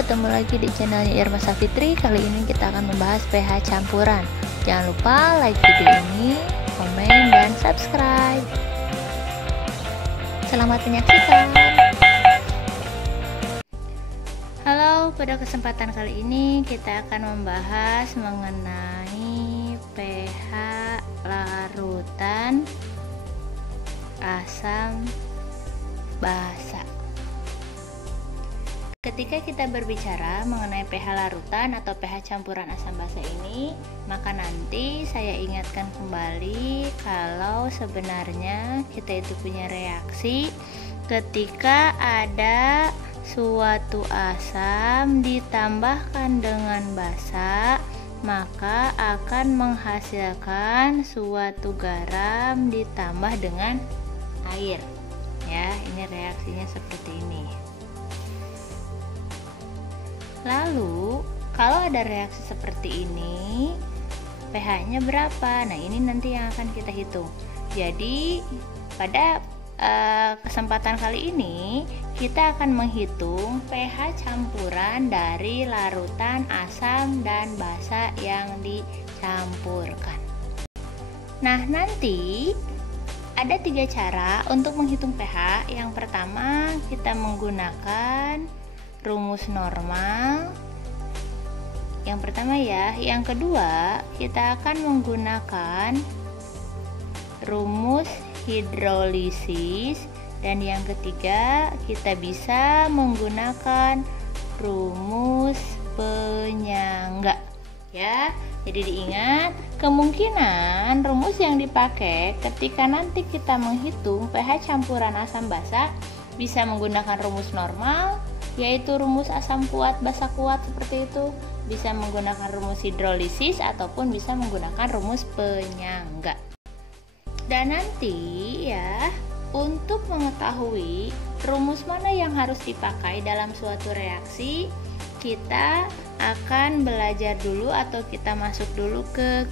ketemu lagi di channelnya Irma Safitri. Kali ini kita akan membahas pH campuran. Jangan lupa like video ini, komen, dan subscribe. Selamat menyaksikan. Halo, pada kesempatan kali ini kita akan membahas mengenai pH larutan asam basa. Ketika kita berbicara mengenai pH larutan atau pH campuran asam basa ini, maka nanti saya ingatkan kembali kalau sebenarnya kita itu punya reaksi ketika ada suatu asam ditambahkan dengan basa, maka akan menghasilkan suatu garam ditambah dengan air. Ya, ini reaksinya seperti ini. Lalu, kalau ada reaksi seperti ini, pH-nya berapa? Nah, ini nanti yang akan kita hitung. Jadi, pada kesempatan kali ini, kita akan menghitung pH campuran dari larutan asam dan basa yang dicampurkan. Nah, nanti ada 3 cara untuk menghitung pH. Yang pertama, kita menggunakan rumus normal. Yang pertama ya. Yang kedua, kita akan menggunakan rumus hidrolisis, dan yang ketiga, kita bisa menggunakan rumus penyangga. Ya, jadi diingat, kemungkinan rumus yang dipakai ketika nanti kita menghitung pH campuran asam basa bisa menggunakan rumus normal, yaitu rumus asam kuat basa kuat seperti itu, bisa menggunakan rumus hidrolisis ataupun bisa menggunakan rumus penyangga. Dan nanti ya, untuk mengetahui rumus mana yang harus dipakai dalam suatu reaksi, kita akan belajar dulu atau kita masuk dulu ke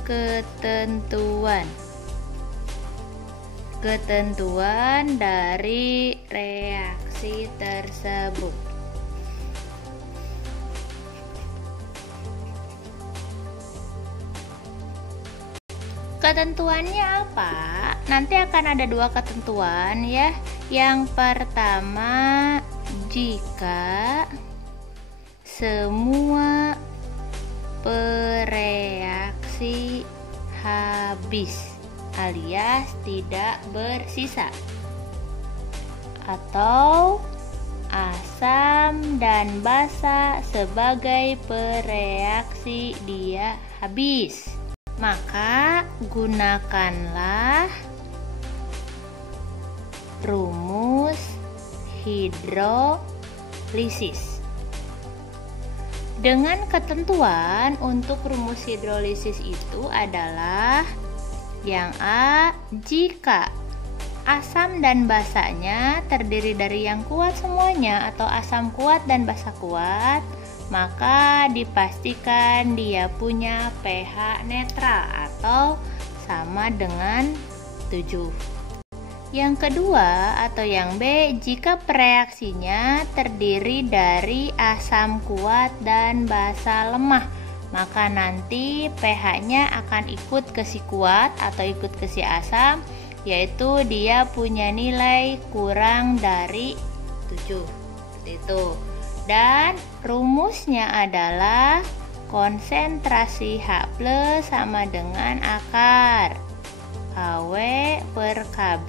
ketentuan dari reaksi tersebut. Ketentuannya apa? Nanti akan ada 2 ketentuan ya. Yang pertama, jika semua bereaksi habis alias tidak bersisa, atau asam dan basa sebagai pereaksi dia habis, maka gunakanlah rumus hidrolisis. Dengan ketentuan untuk rumus hidrolisis itu adalah yang A, jika asam dan basanya terdiri dari yang kuat semuanya atau asam kuat dan basa kuat, maka dipastikan dia punya pH netral atau sama dengan 7. Yang kedua atau yang B, jika pereaksinya terdiri dari asam kuat dan basa lemah, maka nanti pH-nya akan ikut ke si kuat atau ikut ke si asam, yaitu dia punya nilai kurang dari 7. Seperti itu. Dan rumusnya adalah konsentrasi H+ sama dengan akar KW per KB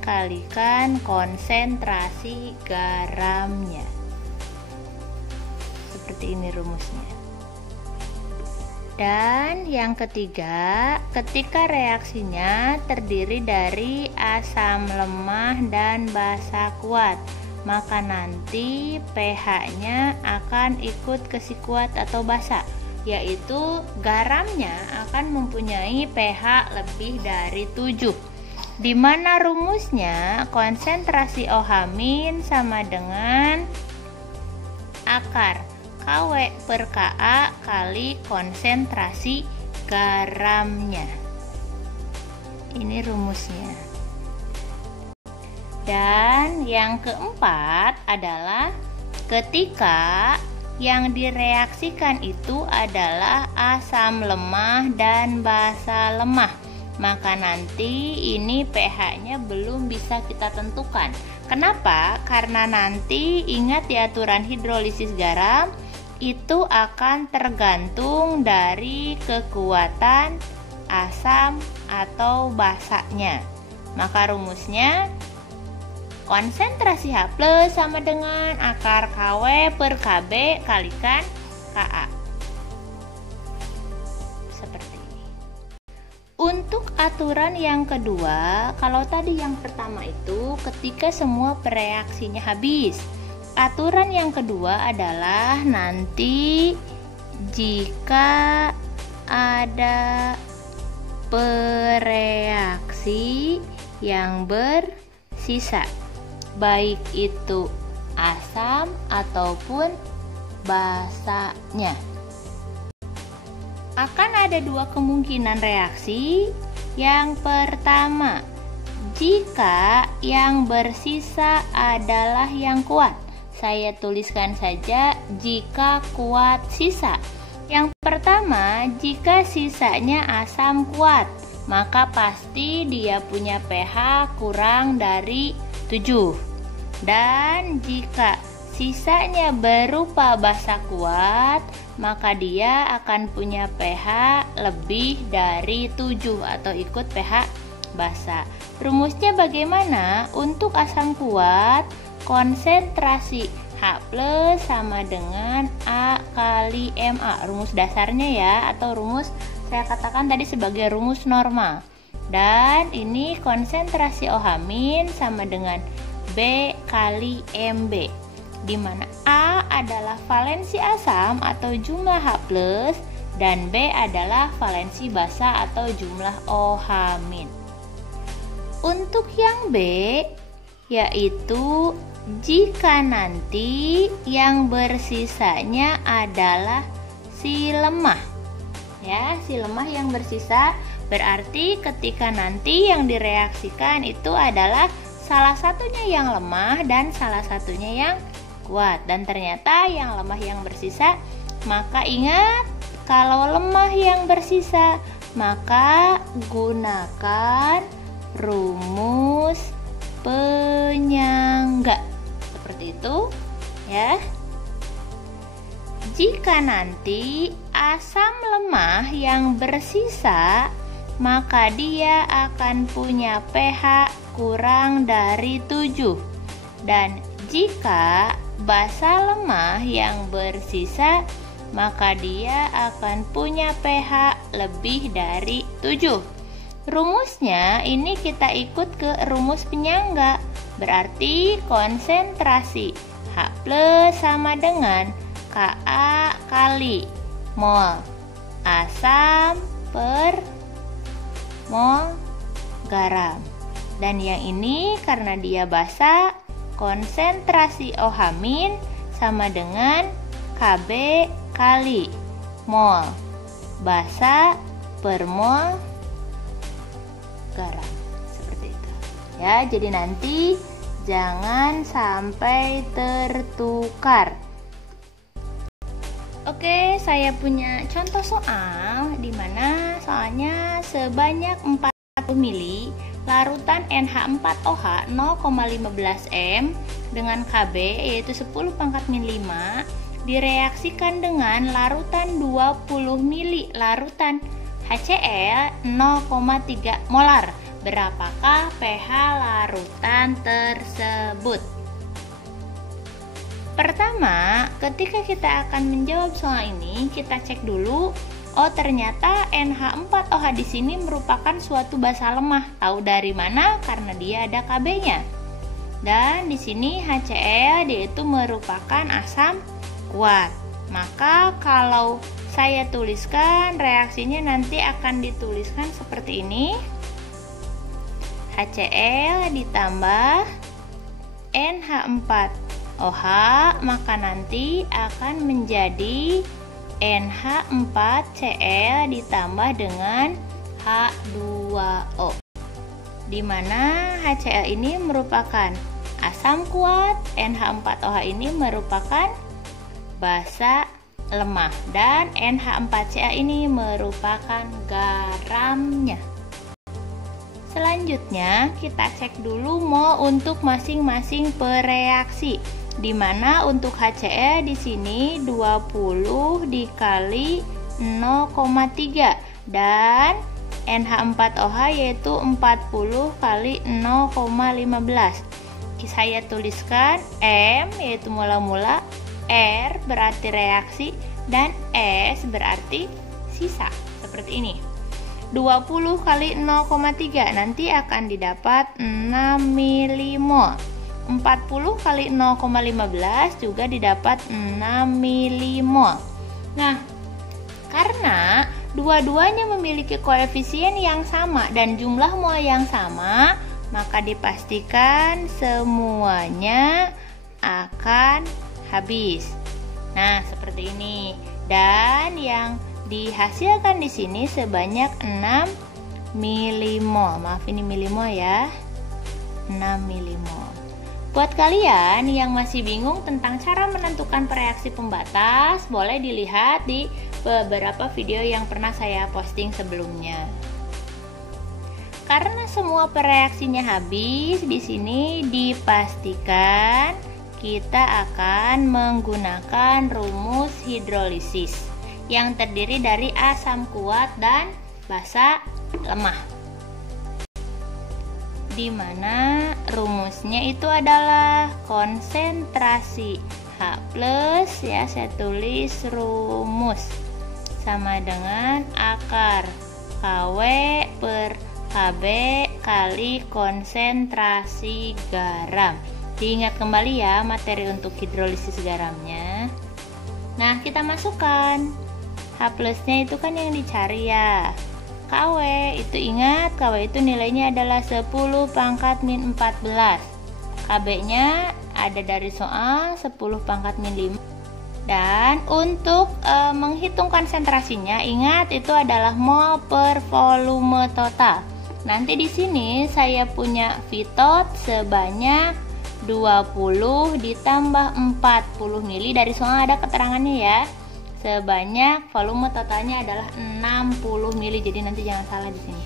kalikan konsentrasi garamnya. Seperti ini rumusnya. Dan yang ketiga, ketika reaksinya terdiri dari asam lemah dan basa kuat, maka nanti pH-nya akan ikut ke si kuat atau basa, yaitu garamnya akan mempunyai pH lebih dari 7, di mana rumusnya konsentrasi OH- sama dengan akar KW per Ka kali konsentrasi garamnya. Ini rumusnya. Dan yang keempat adalah ketika yang direaksikan itu adalah asam lemah dan basa lemah. Maka nanti ini pH-nya belum bisa kita tentukan. Kenapa? Karena nanti ingat di aturan hidrolisis garam itu akan tergantung dari kekuatan asam atau basanya. Maka rumusnya konsentrasi H+ sama dengan akar KW per KB kalikan Ka. Seperti ini. Untuk aturan yang kedua, kalau tadi yang pertama itu ketika semua reaksinya habis. Aturan yang kedua adalah nanti jika ada bereaksi yang bersisa, baik itu asam ataupun basanya. Akan ada dua kemungkinan reaksi. Yang pertama, jika yang bersisa adalah yang kuat. Saya tuliskan saja jika kuat sisa. Yang pertama, jika sisanya asam kuat, maka pasti dia punya pH kurang dari 7. Dan jika sisanya berupa basa kuat, maka dia akan punya pH lebih dari 7 atau ikut pH basa. Rumusnya bagaimana? Untuk asam kuat, konsentrasi H+ sama dengan A kali Ma. Rumus dasarnya ya, atau rumus saya katakan tadi sebagai rumus normal. Dan ini konsentrasi OH- sama dengan B kali Mb, di mana A adalah valensi asam atau jumlah H+, dan B adalah valensi basa atau jumlah OH-. Untuk yang B, yaitu jika nanti yang bersisanya adalah si lemah. Ya, si lemah yang bersisa berarti ketika nanti yang direaksikan itu adalah salah satunya yang lemah dan salah satunya yang kuat. Dan ternyata yang lemah yang bersisa, maka ingat kalau lemah yang bersisa maka gunakan rumus penyangga. Seperti itu ya. Jika nanti asam lemah yang bersisa, maka dia akan punya pH kurang dari 7. Dan jika basa lemah yang bersisa, maka dia akan punya pH lebih dari 7. Rumusnya ini kita ikut ke rumus penyangga. Berarti konsentrasi H+ sama dengan Ka kali mol asam per mol garam. Dan yang ini karena dia basa, konsentrasi OH- sama dengan Kb kali mol basa per mol garam. Seperti itu ya. Jadi nanti jangan sampai tertukar. Oke, saya punya contoh soal di mana soalnya sebanyak 40 ml larutan NH4OH 0,15 m dengan Kb yaitu 10⁻⁵ direaksikan dengan larutan 20 ml larutan HCl 0,3 molar. Berapakah pH larutan tersebut? Pertama, ketika kita akan menjawab soal ini, kita cek dulu. Oh, ternyata NH4OH di sini merupakan suatu basa lemah. Tahu dari mana? Karena dia ada Kb-nya. Dan di sini HCl dia itu merupakan asam kuat. Maka kalau saya tuliskan reaksinya nanti akan dituliskan seperti ini. HCl ditambah NH4OH, maka nanti akan menjadi NH4Cl ditambah dengan H2O, di mana HCl ini merupakan asam kuat, NH4OH ini merupakan basa lemah, dan NH4Ca ini merupakan garamnya. Selanjutnya kita cek dulu mol untuk masing-masing pereaksi, di mana untuk HCl di sini 20 dikali 0,3 dan NH4OH yaitu 40 kali 0,15. Saya tuliskan M yaitu mula-mula, R berarti reaksi, dan S berarti sisa. Seperti ini. 20 kali 0,3 nanti akan didapat 6 milimol. 40 kali 0,15 juga didapat 6 milimol. Nah, karena dua-duanya memiliki koefisien yang sama dan jumlah mol yang sama, maka dipastikan semuanya akan habis. Nah, seperti ini. Dan yang dihasilkan di sini sebanyak 6 milimol. Maaf, ini milimol ya. 6 milimol. Buat kalian yang masih bingung tentang cara menentukan reaksi pembatas, boleh dilihat di beberapa video yang pernah saya posting sebelumnya. Karena semua pereaksinya habis, di sini dipastikan kita akan menggunakan rumus hidrolisis yang terdiri dari asam kuat dan basa lemah, di mana rumusnya itu adalah konsentrasi H+, ya saya tulis rumus, sama dengan akar KW per Kb kali konsentrasi garam. Diingat kembali ya materi untuk hidrolisis garamnya. Nah, kita masukkan H+-nya itu kan yang dicari ya. KW itu ingat, KW itu nilainya adalah 10 pangkat min 14. KB-nya ada dari soal 10 pangkat min 5. Dan untuk menghitung konsentrasinya, ingat itu adalah mol per volume total. Nanti di sini saya punya Vitot sebanyak 20 ditambah 40 mili, dari soal ada keterangannya ya. Sebanyak volume totalnya adalah 60 mili, jadi nanti jangan salah di sini.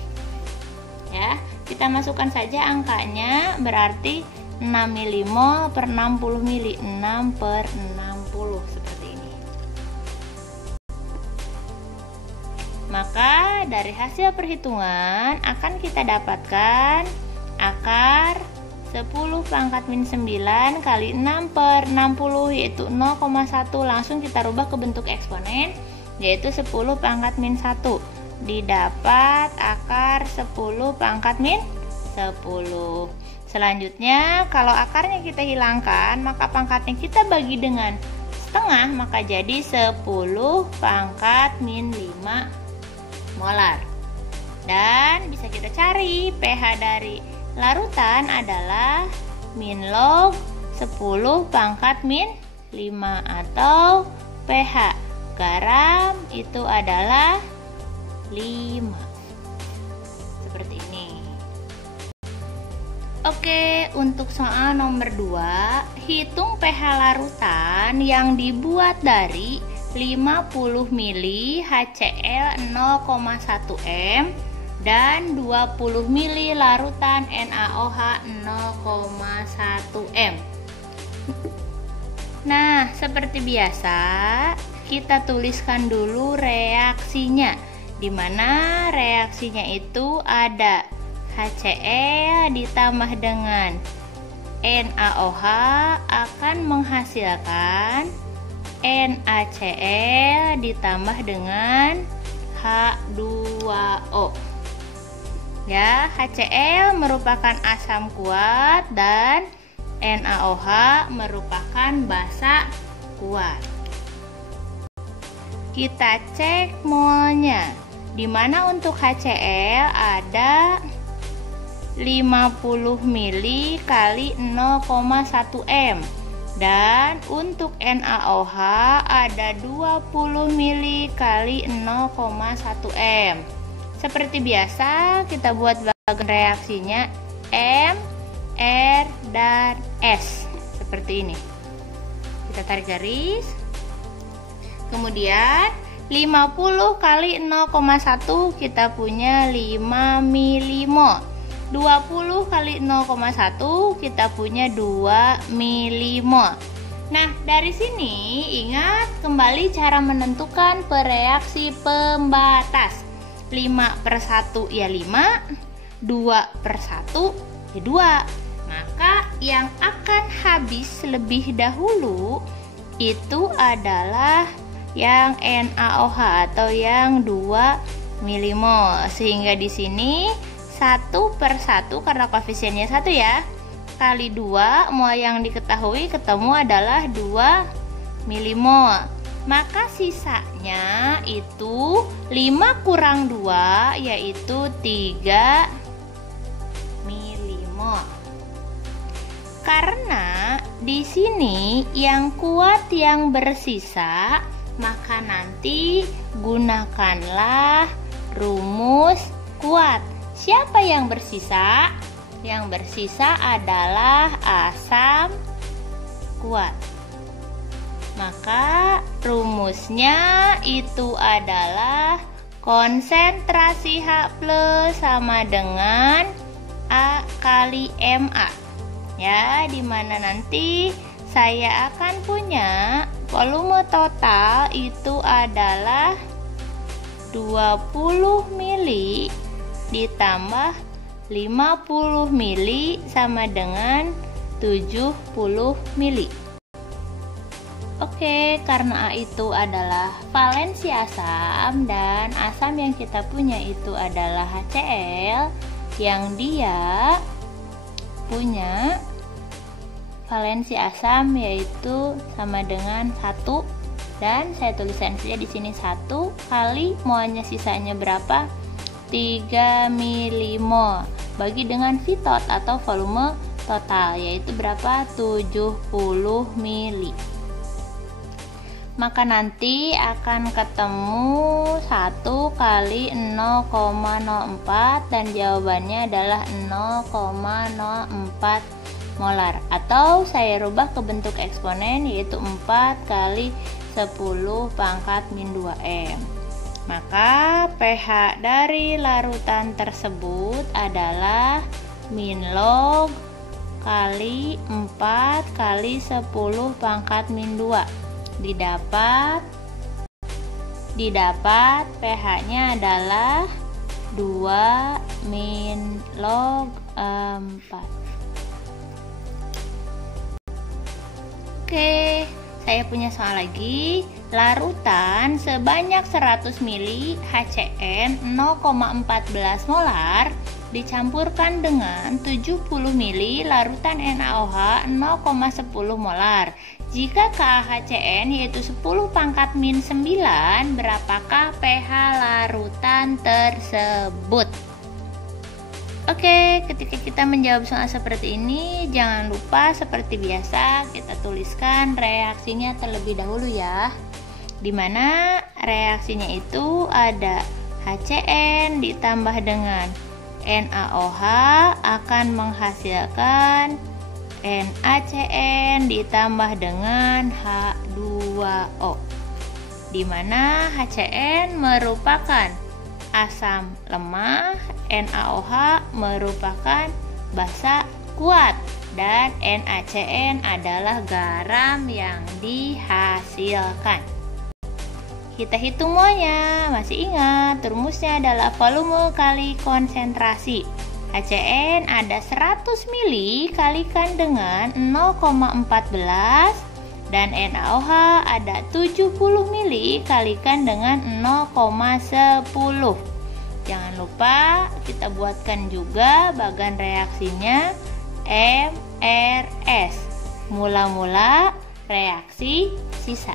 Ya, kita masukkan saja angkanya, berarti 6 milimol per 60 mili, 6 per 60 seperti ini. Maka dari hasil perhitungan akan kita dapatkan akar 10 pangkat min 9 kali 6 per 60 yaitu 0,1. Langsung kita rubah ke bentuk eksponen, yaitu 10 pangkat min 1. Didapat akar 10 pangkat min 10. Selanjutnya, kalau akarnya kita hilangkan, maka pangkatnya kita bagi dengan setengah, maka jadi 10 pangkat min 5 molar. Dan bisa kita cari pH dari larutan adalah min log 10 pangkat min 5, atau pH garam itu adalah 5. Seperti ini. Oke, untuk soal nomor 2, hitung pH larutan yang dibuat dari 50 ml HCl 0,1 m dan 20 ml larutan NaOH 0,1 m. Nah, seperti biasa, kita tuliskan dulu reaksinya, di mana reaksinya itu ada HCl ditambah dengan NaOH akan menghasilkan NaCl ditambah dengan H2O. Ya, HCl merupakan asam kuat dan NaOH merupakan basa kuat. Kita cek molnya, di mana untuk HCl ada 50 ml kali 0,1 m, dan untuk NaOH ada 20 ml kali 0,1 m. Seperti biasa, kita buat bagian reaksinya M, R, dan S seperti ini. Kita tarik garis. Kemudian 50 kali 0,1 kita punya 5 milimo. 20 kali 0,1 kita punya 2 milimo. Nah, dari sini ingat kembali cara menentukan reaksi pembatas. 5/1 ya 5, 2/1 ya 2. Maka yang akan habis lebih dahulu itu adalah yang NaOH atau yang 2 milimo. Sehingga di sini 1/1 karena koefisiennya 1 ya, kali 2, mau yang diketahui ketemu adalah 2 milimo. Maka sisanya itu 5 kurang 2 yaitu 3 milimo. Karena di sini yang kuat yang bersisa, maka nanti gunakanlah rumus kuat. Siapa yang bersisa? Yang bersisa adalah asam kuat. Maka rumusnya itu adalah konsentrasi H+ sama dengan A kali Ma. Ya, dimana nanti saya akan punya volume total itu adalah 20 mili ditambah 50 mili sama dengan 70 mili. Oke, karena A itu adalah valensi asam dan asam yang kita punya itu adalah HCl yang dia punya valensi asam yaitu sama dengan 1, dan saya tuliskan saja di sini 1 kali muanya sisanya berapa? 3 milimo bagi dengan V-tot atau volume total yaitu berapa? 70 mili. Maka nanti akan ketemu 1 kali 0,04 dan jawabannya adalah 0,04 molar, atau saya rubah ke bentuk eksponen yaitu 4 kali 10 pangkat min 2m. Maka pH dari larutan tersebut adalah min log kali 4 kali 10 pangkat min 2. Didapat pH-nya adalah 2 min log 4. Oke, saya punya soal lagi. Larutan sebanyak 100 mili HCN 0,14 molar dicampurkan dengan 70 mili larutan NaOH 0,10 molar. Jika KaHCN yaitu 10 pangkat min 9, berapakah pH larutan tersebut? Oke, ketika kita menjawab soal seperti ini, jangan lupa seperti biasa kita tuliskan reaksinya terlebih dahulu ya. Dimana reaksinya itu ada HCN ditambah dengan NaOH akan menghasilkan NaCN ditambah dengan H2O. Dimana HCN merupakan asam lemah, NaOH merupakan basa kuat, dan NaCN adalah garam yang dihasilkan. Kita hitung semuanya. Masih ingat rumusnya adalah volume kali konsentrasi. HCN ada 100 mili kalikan dengan 0,14 dan NaOH ada 70 mili kalikan dengan 0,10. Jangan lupa kita buatkan juga bagan reaksinya MRS, mula-mula reaksi sisa.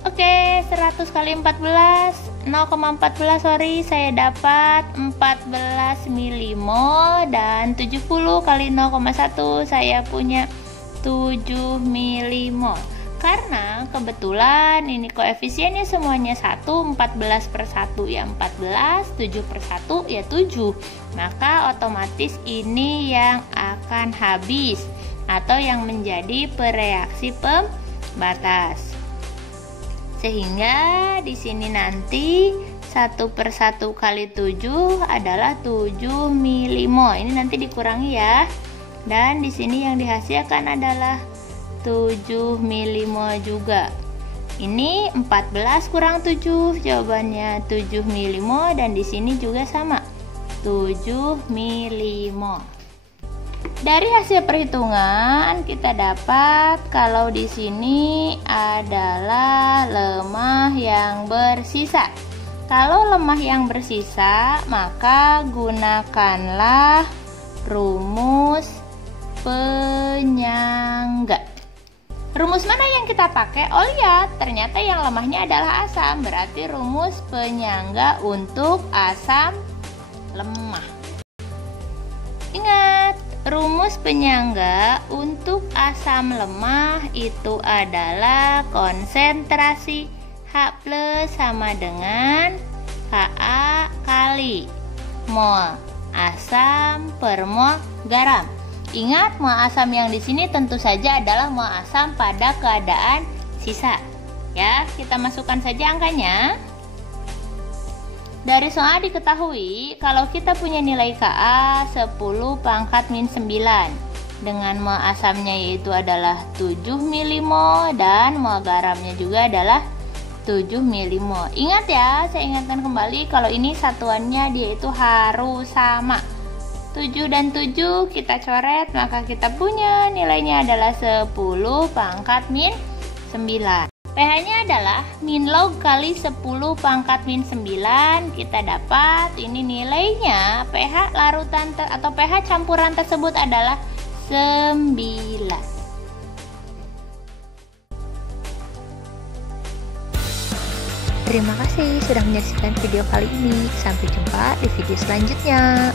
Oke, 100 kali 14 0,14 saya dapat 14 milimo, dan 70 kali 0,1 saya punya 7 milimo. Karena kebetulan ini koefisiennya semuanya 1, 14/1 ya 14, 7/1 ya 7. Maka otomatis ini yang akan habis atau yang menjadi pereaksi pembatas. Sehingga di sini nanti 1/1 kali 7 adalah 7 milimo. Ini nanti dikurangi ya. Dan di sini yang dihasilkan adalah 7 milimo juga. Ini 14 kurang 7, jawabannya 7 milimo, dan di sini juga sama, 7 milimo. Dari hasil perhitungan kita dapat kalau di sini adalah lemah yang bersisa. Kalau lemah yang bersisa, maka gunakanlah rumus penyangga. Rumus mana yang kita pakai? Oh lihat, ternyata yang lemahnya adalah asam. Berarti rumus penyangga untuk asam lemah. Ingat, rumus penyangga untuk asam lemah itu adalah konsentrasi H+ sama dengan Ka kali mol asam per mol garam. Ingat, mol asam yang di sini tentu saja adalah mol asam pada keadaan sisa. Ya, kita masukkan saja angkanya. Dari soal diketahui kalau kita punya nilai Ka 10 pangkat min 9 dengan mol asamnya yaitu adalah 7 milimo dan mol garamnya juga adalah 7 milimo. Ingat ya, saya ingatkan kembali kalau ini satuannya dia itu harus sama. 7 dan 7 kita coret, maka kita punya nilainya adalah 10 pangkat min 9. pH-nya adalah min log kali 10 pangkat min 9. Kita dapat ini nilainya pH larutan atau pH campuran tersebut adalah 9. Terima kasih sudah menyaksikan video kali ini. Sampai jumpa di video selanjutnya.